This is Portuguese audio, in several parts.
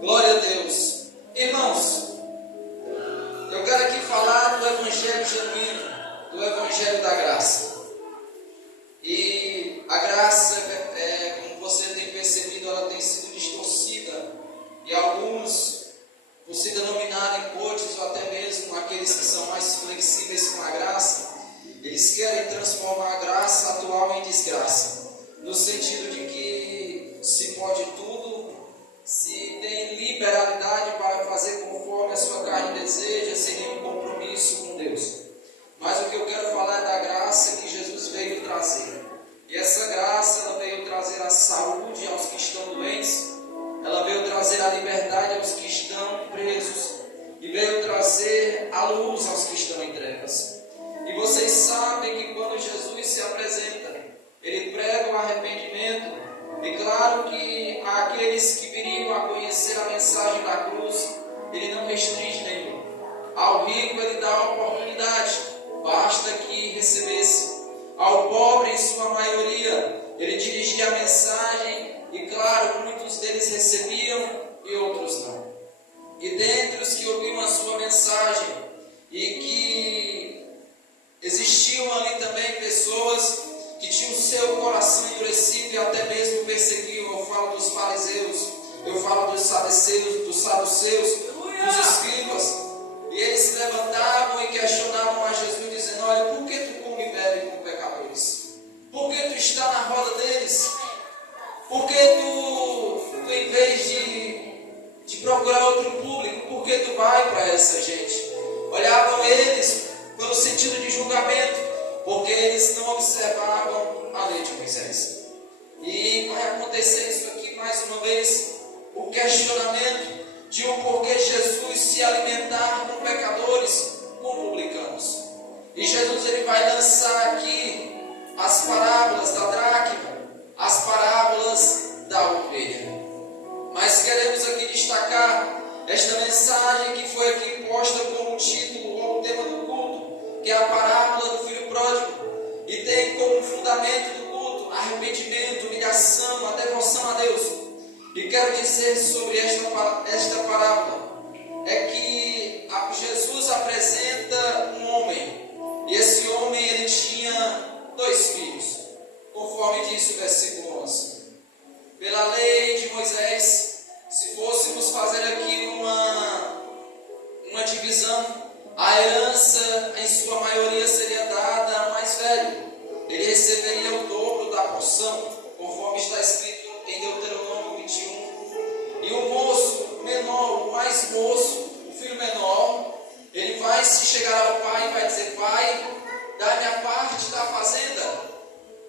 Glória a Deus. Irmãos, eu quero aqui falar do Evangelho genuíno, do Evangelho da graça. E a graça, como você tem percebido, ela tem sido distorcida. E alguns, por se denominarem coaches ou até mesmo aqueles que são mais flexíveis com a graça, eles querem transformar a graça atual em desgraça. No sentido de que se pode tudo, se tem liberalidade para fazer conforme a sua carne deseja, sem nenhum compromisso com Deus. Mas o que eu quero falar é da graça que Jesus veio trazer. E essa graça, ela veio trazer a saúde aos que estão doentes, ela veio trazer a liberdade aos que estão presos, e veio trazer a luz aos que estão em trevas. E vocês sabem que quando Jesus se apresenta, ele prega o arrependimento. E claro que aqueles que viriam a conhecer a mensagem da cruz, ele não restringe nenhum. Ao rico ele dá a oportunidade, basta que recebesse. Ao pobre, em sua maioria, ele dirigia a mensagem, e claro, muitos deles recebiam e outros não. E dentre os que ouviam a sua mensagem, e que existiam ali também pessoas que tinham seu coração endurecido e até mesmo perseguiam. Eu falo dos fariseus, eu falo dos saduceus, dos escribas. E eles se levantavam e questionavam a Jesus, dizendo: olha, por que tu come e bebe com pecadores? Por que tu está na roda deles? Por que tu em vez de procurar outro público, por que tu vai para essa gente? Olhavam eles pelo sentido de julgamento, porque eles não observavam a lei de Moisés. E vai acontecer isso aqui mais uma vez, o questionamento de o porquê Jesus se alimentar com pecadores, com publicanos. E Jesus ele vai lançar aqui as parábolas da dracma, as parábolas da ovelha. Mas queremos aqui destacar esta mensagem que foi aqui posta como título ou tema do culto, que é a parábola do filho pródigo, e tem como fundamento do culto arrependimento, humilhação, a devoção a Deus. E quero dizer sobre esta parábola é que Jesus apresenta um homem, e esse homem ele tinha 2 filhos, conforme diz o versículo 11. Pela lei de Moisés, se fôssemos fazer aqui uma divisão, a herança em sua maioria seria dada ao mais velho. Ele receberia o dobro da porção, conforme está escrito em Deuteronômio 21. E o moço menor, o mais moço, o filho menor, ele vai se chegar ao pai e vai dizer: pai, dá-me a parte da fazenda.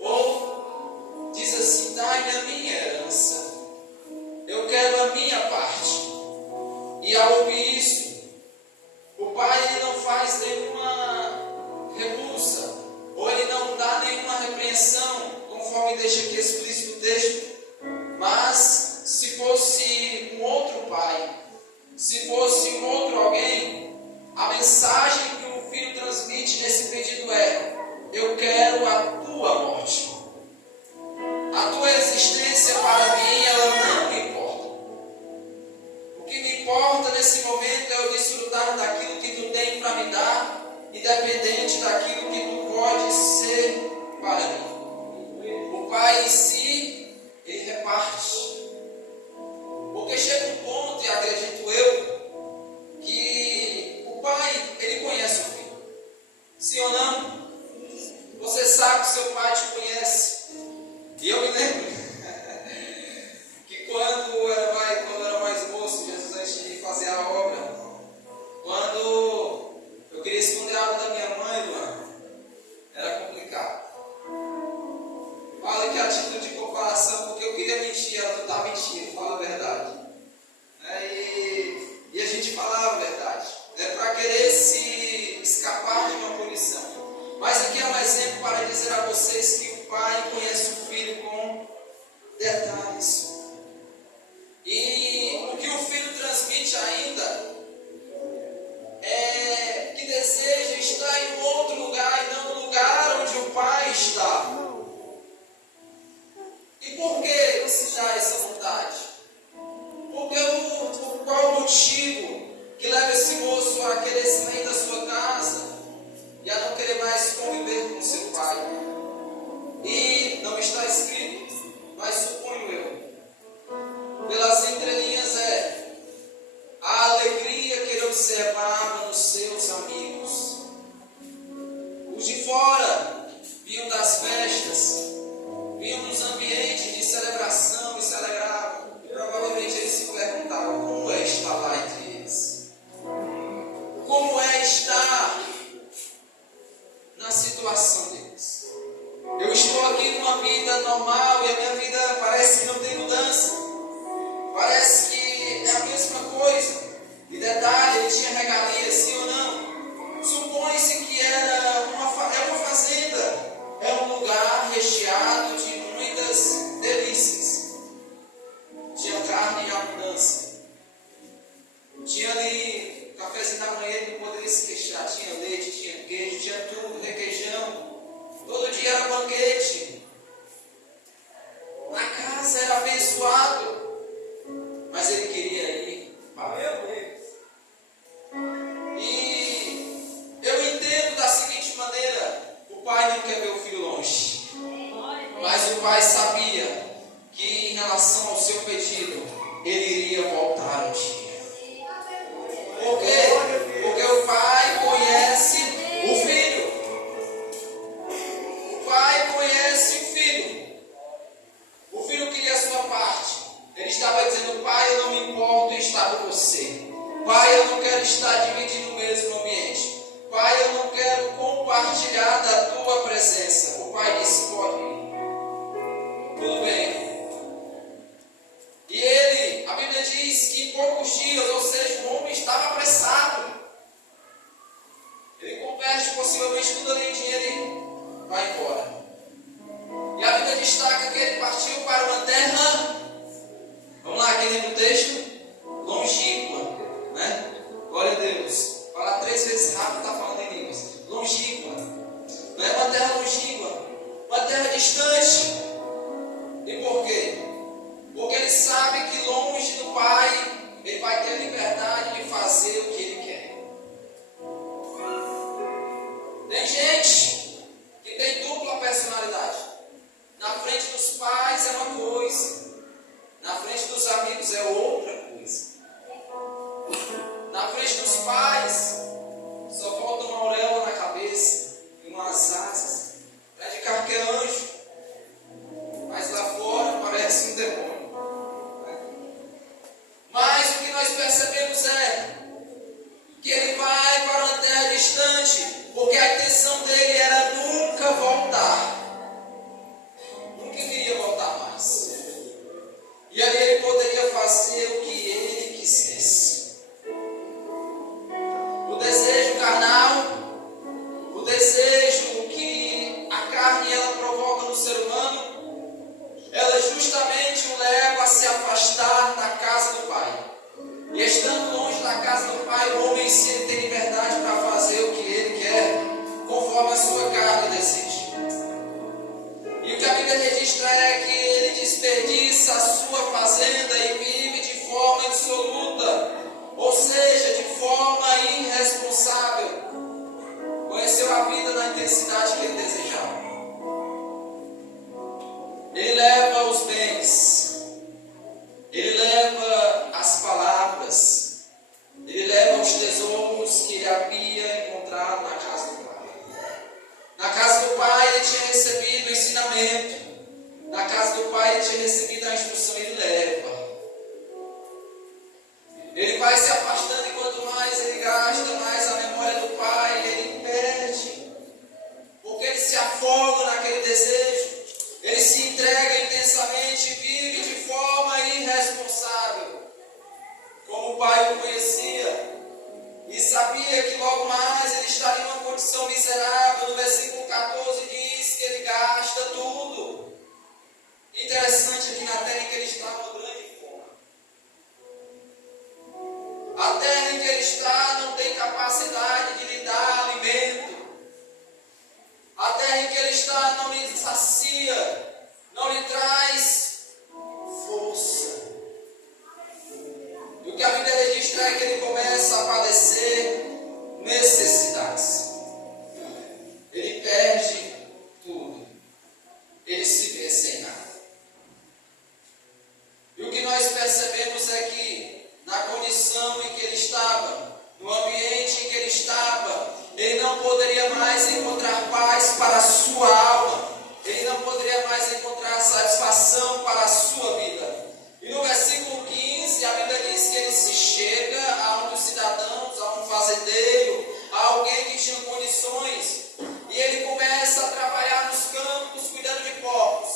Ou diz assim: dá-me a minha herança, eu quero a minha parte. E ao ouvir isso, o pai ele não faz nenhuma repulsa, ou ele não dá nenhuma repreensão, conforme deixa aqui explícito o texto. Mas se fosse um outro pai, se fosse um outro alguém, a mensagem que o filho transmite nesse pedido é: eu quero a tua morte. A tua existência para mim, ela não me importa. O que me importa nesse momento é eu desfrutar daquilo que tu tem para me dar, independente daquilo que tu pode ser para mim. O pai em si, ele reparte. Porque chega um ponto, e acredito eu, que o pai, ele conhece o filho. Sim ou não? Você sabe que seu pai te conhece. E eu me lembro que quando eu era mais moço, Jesus, antes de fazer a obra, quando eu queria esconder algo da minha mãe, Luan, era complicado. Fala que a título de comparação, porque eu queria mentir, ela não está mentindo, fala a verdade. E a gente falava a verdade, para querer se escapar de uma punição. Mas aqui é um exemplo para dizer a vocês que o pai conhece o filho com detalhes. E o que o filho transmite ainda é que deseja estar em um outro lugar e não no lugar onde o pai está. E por que desejar essa vontade? Porque o motivo que leva esse moço a querer sair da sua casa e a não querer mais conviver com seu pai? E não está escrito, mas suponho eu, pelas entrelinhas a alegria que ele observava nos seus amigos. Os de fora vinham das festas, vinham nos ambientes de celebração e celebravam. E provavelmente eles se perguntavam: como é estar lá entre eles? Como é estar na situação deles? Eu estou aqui numa vida normal e a minha vida parece que não tem mudança. Parece que é a mesma coisa. E detalhe, ele tinha regalia, sim ou não? Supõe-se que é uma fazenda. É um lugar recheado de muitas delícias. Tinha carne em abundância. Tinha ali cafezinho da manhã, ele não poderia se queixar. Tinha leite, tinha queijo, tinha tudo, requeijão. Todo dia era banquete. Na casa era abençoado. Mas ele queria ir. E eu entendo da seguinte maneira: o pai não quer ver o filho longe. Mas o pai sabia que em relação ao seu pedido, ele iria voltar um dia. Por quê? Porque o pai conhece o filho. O pai conhece o filho. O filho queria a sua parte. Ele estava dizendo: pai, eu não me importo em estar com você. Pai, eu não quero estar dividindo o mesmo ambiente. Pai, eu não quero compartilhar da tua presença. O pai disse: pode ir. Tudo bem. E ele, a Bíblia diz que em poucos dias, ou seja, o homem estava apressado. Ele converte possivelmente tudo ali em dinheiro e vai embora. E a Bíblia destaca que ele partiu para uma terra, vamos lá, aqui lembra o texto? Longínqua, né? Glória a Deus. Falar 3 vezes rápido, está falando em línguas. Longínqua. Não é uma terra longínqua, uma terra distante. E por quê? Porque ele sabe que longe do Pai, ele vai ter liberdade de fazer o que ele quer. Tem gente que tem dupla personalidade. Na frente dos pais é uma coisa, na frente dos amigos é outra coisa. Na frente dos pais só falta uma auréola na cabeça e umas asas para indicar que é anjo, mas lá fora parece um demônio. Mas o que nós percebemos é que ele vai para uma terra distante, porque a intenção dele era nunca voltar. Nunca queria voltar mais. E ali ele poderia fazer o que ele quisesse. O desejo carnal, o desejo que a carne ela provoca no ser humano, ela justamente o leva a se afastar da casa do Pai. E estando longe da casa do Pai, o homem sempre tem liberdade para fazer o que ele quer, conforme a sua carne deseja. E o que a Bíblia registra é que ele desperdiça a sua fazenda e vive de forma insoluta, ou seja, de forma irresponsável. Conheceu a vida na intensidade que ele desejava. Ele leva os bens, ele leva as palavras, ele leva os tesouros que ele havia encontrado na casa do Pai. Na casa do Pai ele tinha recebido o ensinamento, na casa do Pai ele tinha recebido a instrução, ele leva. Ele vai se afastando e quanto mais ele gasta, mais a memória do Pai ele perde, porque ele se afoga naquele desejo. Ele se entrega intensamente e vive de forma irresponsável. Como o pai o conhecia e sabia que logo mais ele estaria em uma condição miserável. No versículo 14 diz que ele gasta tudo. Interessante aqui na terra em que ele estava, uma grande fome. A terra em que ele está não tem capacidade de lhe dar alimento. A terra em que ele está não lhe sacia, não lhe traz força. E o que a Bíblia registra registrar é que ele começa a padecer necessidades. Ele perde tudo. Ele se vê sem nada. E o que nós percebemos é que, na condição em que ele estava, no ambiente em que ele estava, ele não poderia mais encontrar paz para a sua alma. Ele não poderia mais encontrar satisfação para a sua vida. E no versículo 15, a Bíblia diz que ele se chega a um dos cidadãos, a um fazendeiro, a alguém que tinha condições, e ele começa a trabalhar nos campos, cuidando de porcos.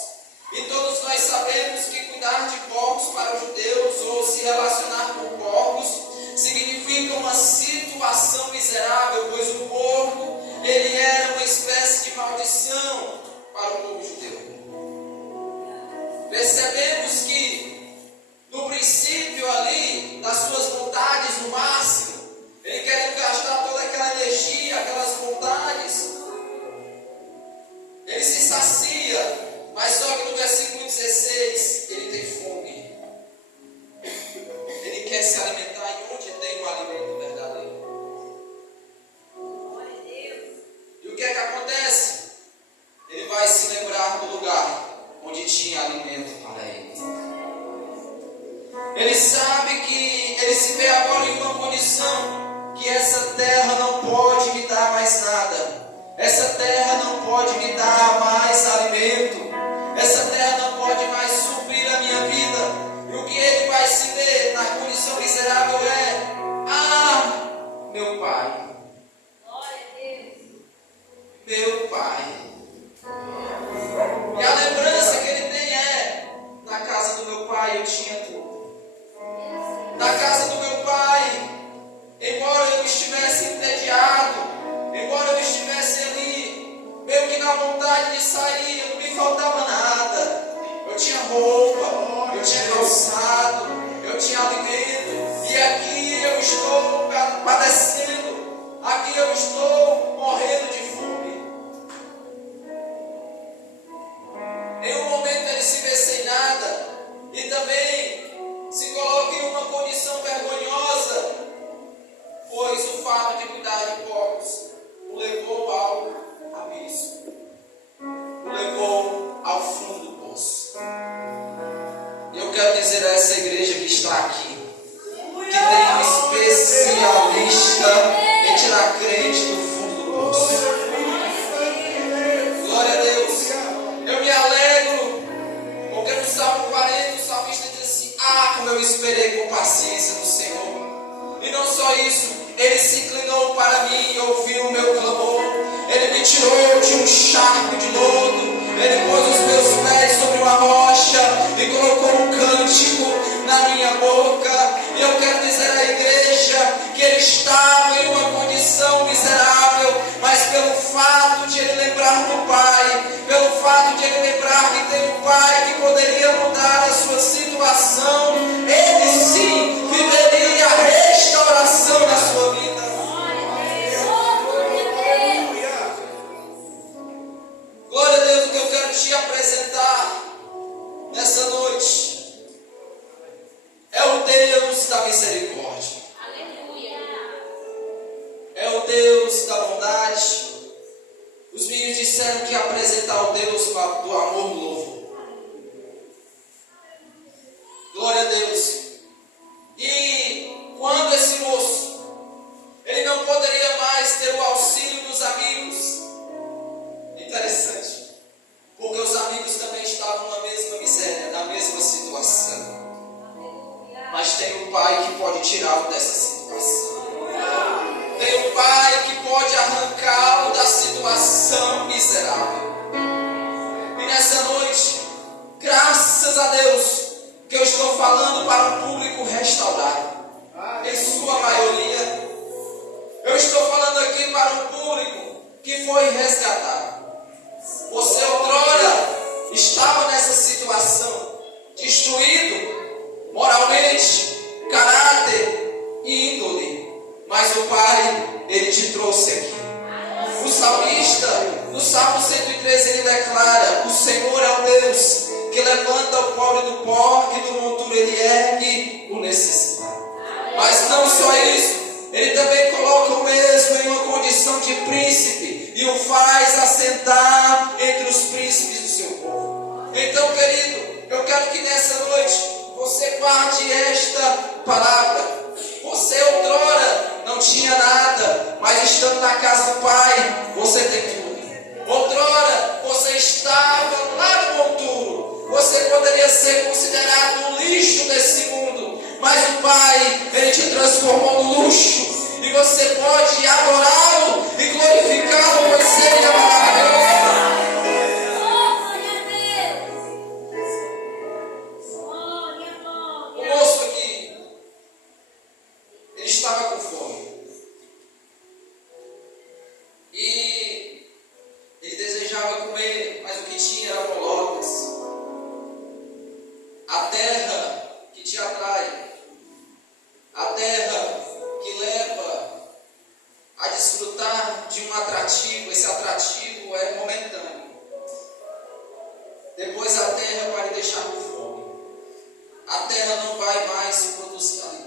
E todos nós sabemos que cuidar de porcos para os judeus, ou se relacionar com porcos, significa uma situação miserável, pois o porco, ele era uma espécie de maldição para o povo judeu. Percebemos que, no princípio ali, das suas vontades no máximo, ele quer gastar toda aquela energia, aquelas vontades, ele se sacia, mas só que no versículo 16, ele tem fome. Ele quer se alimentar em onde tem o alimento verdadeiro. E o que é que acontece? Ele vai se lembrar do lugar onde tinha alimento para ele. Ele sabe que ele se vê agora em uma condição que essa terra não pode me dar mais nada. Essa terra não pode me dar mais alimento. Essa terra não pode mais suprir a minha vida. E o que ele vai se ver na condição miserável é: meu pai. Meu pai. E a lembrança que ele tem é: na casa do meu pai eu tinha tudo. Na casa do meu pai, embora eu estivesse entediado, embora eu estivesse ali, meio que na vontade de sair, não me faltava nada. Eu tinha roupa, eu tinha calçado, eu tinha alimento. E aqui eu estou padecendo, aqui eu estou morrendo de fome. Em um momento ele se vê sem nada e também se coloca em uma condição vergonhosa, pois o fato de cuidar de porcos o levou ao abismo, o levou ao fundo do poço. E eu quero dizer a essa igreja que está aqui, que tem um especialista em tirar crente do fundo do poço. Glória a Deus. Eu me alegro, porque no Salmo 40 o salmista diz assim: como eu esperei com paciência no Senhor. E não só isso, ele se inclinou para mim e ouviu o meu clamor. Ele me tirou de um charco de lodo. Ele pôs os meus pés sobre uma rocha e colocou um cântico na minha boca. E eu quero dizer à igreja que ele estava em uma condição miserável, mas pelo fato de ele lembrar do Pai, pelo fato de ele lembrar que tem um Pai que poderia mudar a sua situação, ele sim viveria a restauração da sua vida. Glória a Deus. O que eu quero te apresentar nessa noite é o Deus da misericórdia. É o Deus da bondade. Os meninos disseram que apresentar o Deus do amor novo. Glória a Deus. E quando esse moço, ele não poderia mais ter o auxílio dos amigos. Interessante, porque os amigos também estavam na mesma miséria, na mesma situação. Mas tem um Pai que pode tirá-lo dessa situação. Tem um Pai que pode arrancá-lo da situação miserável. E nessa noite, graças a Deus, que eu estou falando para um público restaurado, em sua maioria. Eu estou falando aqui para um público que foi resgatado. Você outrora estava nessa situação, destruído moralmente, caráter e índole, mas o Pai, Ele te trouxe aqui. O salmista, no Salmo 113, ele declara: o Senhor é o Deus que levanta o pobre do pó e do monturo Ele ergue o necessitado. Mas não de príncipe e o faz assentar entre os príncipes do seu povo. Então, querido, eu quero que nessa noite você guarde esta palavra. Você outrora não tinha nada, mas estando na casa do Pai, você tem tudo. Outrora você estava lá no monturo, você poderia ser considerado o lixo desse mundo, mas o Pai, Ele te transformou no luxo. E você pode adorá-lo e glorificá-lo, pois Ele é maravilhoso. O moço aqui, ele estava com fome. E ele desejava comer, mas o que tinha era bolocas. A terra que te atrai, a terra que leva a desfrutar de um atrativo, esse atrativo é momentâneo. Depois a terra vai lhe deixar com fome. A terra não vai mais produzir alimento.